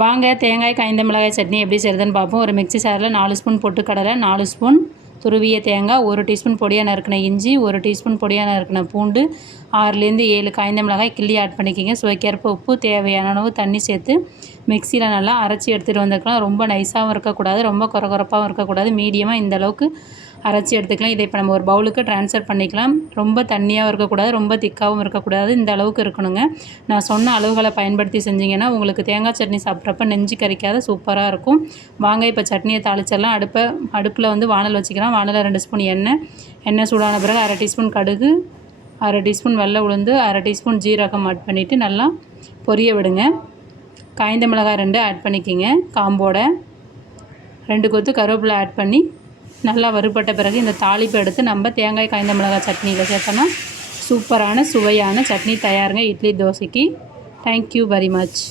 வாங்க தேங்காய் காய்ந்த மிளகாய் சட்னி எப்படி செய்கிறதுன்னு பார்ப்போம். ஒரு மிக்ஸி ஜாரில் 4 ஸ்பூன் பொட்டுக்கடலை, 4 ஸ்பூன் துருவிய தேங்காய், 1 டீஸ்பூன் பொடியாக நறுக்கின இஞ்சி, 1 டீஸ்பூன் பொடியாக நறுக்கின பூண்டு, 6லேருந்து 7 காய்ந்த மிளகாய் கிள்ளி ஆட் பண்ணிக்கோங்க. சுவைக்கேற்ப உப்பு, தேவையான அளவு தண்ணி சேர்த்து மிக்சியில் நல்லா அரைச்சி எடுத்துகிட்டு வந்துக்கலாம். ரொம்ப நைஸாகவும் இருக்கக்கூடாது, ரொம்ப கொரகொரப்பாகவும் இருக்கக்கூடாது, மீடியமாக இந்த அளவுக்கு அரைச்சி எடுத்துக்கலாம். இதை இப்போ நம்ம ஒரு பவுலுக்கு ட்ரான்ஸ்ஃபர் பண்ணிக்கலாம். ரொம்ப தண்ணியாகவும் இருக்கக்கூடாது, ரொம்ப திக்காகவும் இருக்கக்கூடாது, இந்த அளவுக்கு இருக்கணுங்க. நான் சொன்ன அளவுகளை பயன்படுத்தி செஞ்சிங்கன்னா உங்களுக்கு தேங்காய் சட்னி சாப்பிட்றப்ப நெஞ்சு கறிக்காத சூப்பராக இருக்கும். வாங்க இப்போ சட்னியை தாளிச்சிடலாம். அடுப்பில் வந்து வானல் வச்சுக்கலாம். வானலில் 2 ஸ்பூன் எண்ணெய் சூடான பிறகு 1/2 டீஸ்பூன் கடுகு, 1/2 டீஸ்பூன் வெள்ளை உளுந்து, 1/2 டீஸ்பூன் ஜீரகம் ஆட் பண்ணிவிட்டு நல்லா பொரிய விடுங்க. காய்ந்த மிளகாய் 2 ஆட் பண்ணிக்கோங்க காம்போட. 2 கொத்து கருவேப்பிலை ஆட் பண்ணி நல்லா வறுபட்ட பிறகு இந்த தாளிப்பை எடுத்து நம்ம தேங்காய் காய்ந்த மிளகாய் சட்னியில் சேர்த்தோன்னா சூப்பரான சுவையான சட்னி தயாருங்க இட்லி தோசைக்கு. Thank you very much.